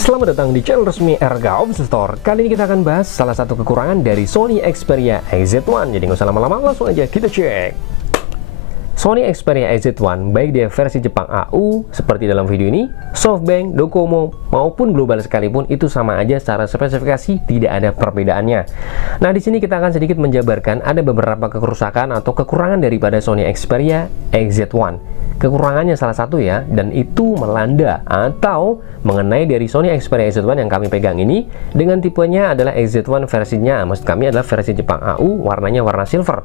Selamat datang di channel resmi Erga Official Store. Kali ini kita akan bahas salah satu kekurangan dari Sony Xperia XZ1. Jadi nggak usah lama-lama, langsung aja kita cek. Sony Xperia XZ1, baik dia versi Jepang AU seperti dalam video ini, SoftBank, Docomo, maupun global sekalipun, itu sama aja secara spesifikasi, tidak ada perbedaannya. Nah, di sini kita akan sedikit menjabarkan ada beberapa kerusakan atau kekurangan daripada Sony Xperia XZ1. Kekurangannya salah satu ya, dan itu melanda atau mengenai dari Sony Xperia XZ1 yang kami pegang ini, dengan tipenya adalah XZ1 versinya, maksud kami adalah versi Jepang AU, warnanya warna silver.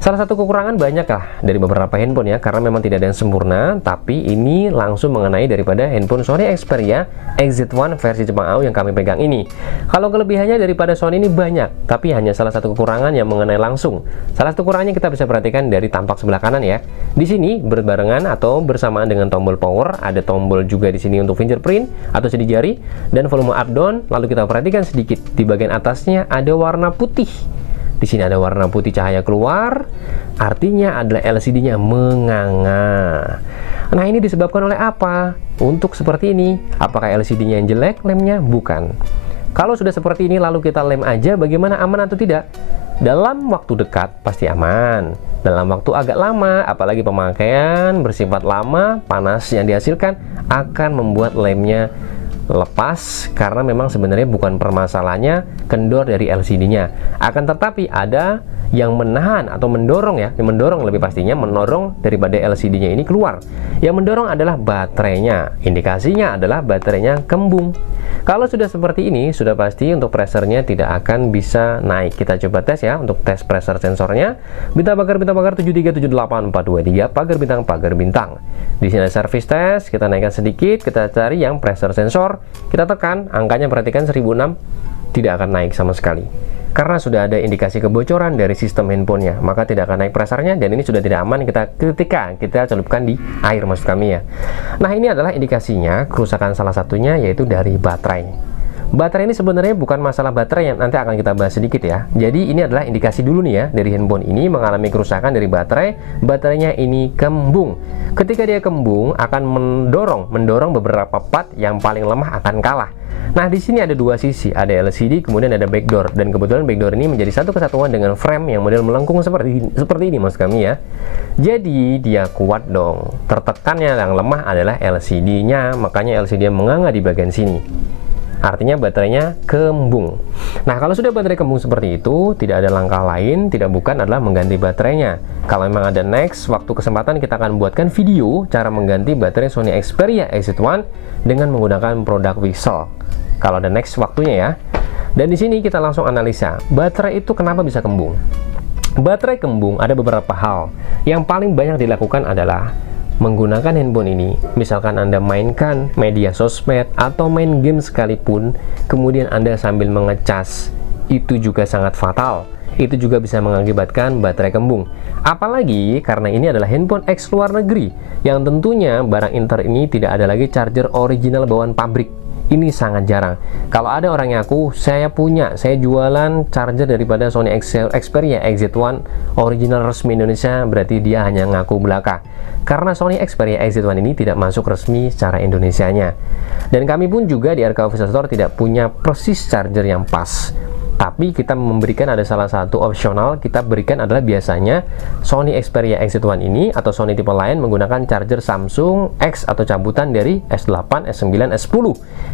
Salah satu kekurangan banyak lah dari beberapa handphone ya, karena memang tidak ada yang sempurna, tapi ini langsung mengenai daripada handphone Sony Xperia XZ1 versi Jepang AU yang kami pegang ini. Kalau kelebihannya daripada Sony ini banyak, tapi hanya salah satu kekurangan yang mengenai langsung. Salah satu kekurangannya kita bisa perhatikan dari tampak sebelah kanan ya. Di sini berbarengan atau bersamaan dengan tombol power, ada tombol juga di sini untuk fingerprint atau sidik jari dan volume up down. Lalu kita perhatikan sedikit di bagian atasnya ada warna putih. Di sini ada warna putih cahaya keluar, artinya adalah LCD-nya menganga. Nah, ini disebabkan oleh apa? Untuk seperti ini, apakah LCD-nya yang jelek, lemnya? Bukan. Kalau sudah seperti ini lalu kita lem aja, bagaimana, aman atau tidak? Dalam waktu dekat pasti aman. Dalam waktu agak lama, apalagi pemakaian bersifat lama, panas yang dihasilkan akan membuat lemnya lepas, karena memang sebenarnya bukan permasalahannya kendor dari LCD-nya. Akan tetapi ada yang menahan atau mendorong ya, yang mendorong lebih pastinya mendorong daripada LCD-nya ini keluar. Yang mendorong adalah baterainya. Indikasinya adalah baterainya kembung. Kalau sudah seperti ini, sudah pasti untuk pressernya tidak akan bisa naik. Kita coba tes ya, untuk tes pressure sensornya. Bintang pagar 7378423, pagar bintang. Di sini ada service test, kita naikkan sedikit, kita cari yang pressure sensor, kita tekan, angkanya perhatikan 1006, tidak akan naik sama sekali. Karena sudah ada indikasi kebocoran dari sistem handphonenya, maka tidak akan naik pressernya, dan ini sudah tidak aman ketika kita celupkan di air, maksud kami ya. Nah, ini adalah indikasinya kerusakan salah satunya yaitu dari baterai. Baterai ini sebenarnya bukan masalah baterai yang nanti akan kita bahas sedikit ya. Jadi ini adalah indikasi dulu nih ya, dari handphone ini mengalami kerusakan dari baterai. Baterainya ini kembung. Ketika dia kembung akan mendorong beberapa part yang paling lemah akan kalah. Nah, di sini ada dua sisi, ada LCD kemudian ada backdoor, dan kebetulan backdoor ini menjadi satu kesatuan dengan frame yang model melengkung seperti ini maksud kami ya. Jadi dia kuat dong. Tertekannya yang lemah adalah LCD-nya, makanya LCD menganga di bagian sini. Artinya baterainya kembung. Nah, kalau sudah baterai kembung seperti itu, tidak ada langkah lain, tidak bukan adalah mengganti baterainya. Kalau memang ada next, waktu kesempatan kita akan buatkan video cara mengganti baterai Sony Xperia XZ1 dengan menggunakan produk Wixel. Kalau ada next waktunya ya. Dan di sini kita langsung analisa, baterai itu kenapa bisa kembung. Baterai kembung ada beberapa hal. Yang paling banyak dilakukan adalah menggunakan handphone ini, misalkan Anda mainkan media sosmed atau main game sekalipun, kemudian Anda sambil mengecas, itu juga sangat fatal. Itu juga bisa mengakibatkan baterai kembung. Apalagi karena ini adalah handphone X luar negeri, yang tentunya barang Inter ini tidak ada lagi charger original bawaan pabrik. Ini sangat jarang. Kalau ada orang yang aku, saya jualan charger daripada Sony Xperia XZ1 original resmi Indonesia, berarti dia hanya ngaku belaka. Karena Sony Xperia XZ1 ini tidak masuk resmi secara Indonesianya. Dan kami pun juga di RK Official Store tidak punya persis charger yang pas. Tapi kita memberikan ada salah satu opsional, kita berikan adalah biasanya Sony Xperia XZ1 ini atau Sony tipe lain menggunakan charger Samsung X atau cabutan dari S8, S9, S10.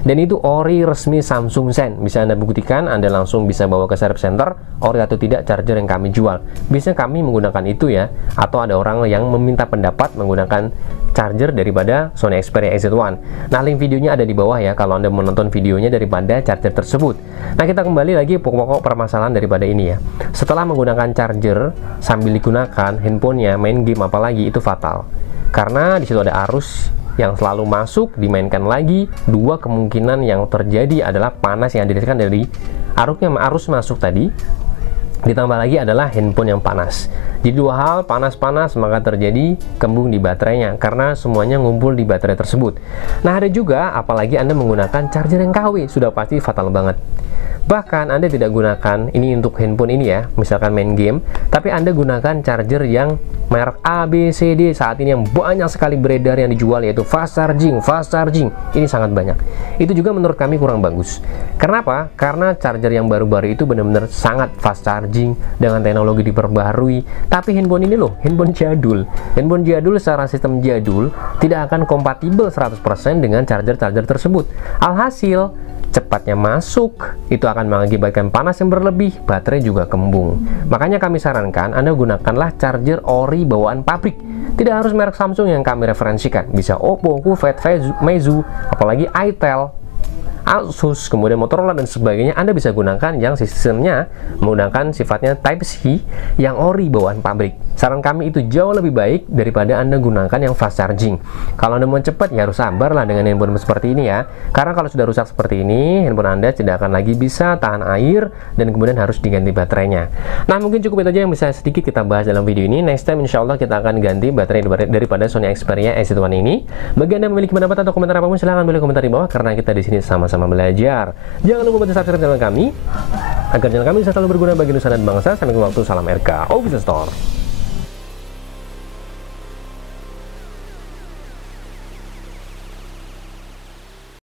Dan itu ori resmi Samsung Sen. Bisa Anda buktikan, Anda langsung bisa bawa ke service center, ori atau tidak charger yang kami jual. Biasanya kami menggunakan itu ya, atau ada orang yang meminta pendapat menggunakan charger daripada Sony Xperia XZ1. Nah, link videonya ada di bawah ya, kalau Anda menonton videonya daripada charger tersebut. Nah, kita kembali lagi pokok permasalahan daripada ini ya. Setelah menggunakan charger sambil digunakan handphonenya main game apalagi, itu fatal. Karena di situ ada arus yang selalu masuk, dimainkan lagi. Dua kemungkinan yang terjadi adalah panas yang dihasilkan dari arus masuk tadi, ditambah lagi adalah handphone yang panas. Jadi dua hal, panas-panas, maka terjadi kembung di baterainya karena semuanya ngumpul di baterai tersebut. Nah, ada juga apalagi Anda menggunakan charger yang KW, sudah pasti fatal banget. Bahkan Anda tidak gunakan, ini untuk handphone ini ya, misalkan main game, tapi Anda gunakan charger yang merek A, B, C, D saat ini yang banyak sekali beredar yang dijual, yaitu fast charging, ini sangat banyak. Itu juga menurut kami kurang bagus. Kenapa? Karena charger yang baru-baru itu benar-benar sangat fast charging dengan teknologi diperbaharui, tapi handphone ini loh, handphone jadul secara sistem jadul tidak akan kompatibel 100% dengan charger-charger tersebut. Alhasil cepatnya masuk, itu akan mengakibatkan panas yang berlebih, baterai juga kembung. Makanya kami sarankan Anda gunakanlah charger ori bawaan pabrik. Tidak harus merek Samsung yang kami referensikan, bisa Oppo, QVED, Meizu, apalagi Itel, Asus, kemudian Motorola dan sebagainya. Anda bisa gunakan yang sistemnya menggunakan sifatnya Type-C yang ori bawaan pabrik. Saran kami itu jauh lebih baik daripada Anda gunakan yang fast charging. Kalau Anda mau cepat ya harus sabar lah dengan handphone seperti ini ya. Karena kalau sudah rusak seperti ini, handphone Anda tidak akan lagi bisa tahan air dan kemudian harus diganti baterainya. Nah, mungkin cukup itu aja yang bisa sedikit kita bahas dalam video ini. Next time insya Allah kita akan ganti baterai daripada Sony Xperia EZ1 ini. Bagi Anda memiliki pendapat atau komentar apapun silahkan boleh komentar di bawah, karena kita di sini sama-sama belajar. Jangan lupa bantu subscribe channel kami agar channel kami bisa selalu berguna bagi nusa dan bangsa. Sampai jumpa waktu, salam RK Official Store.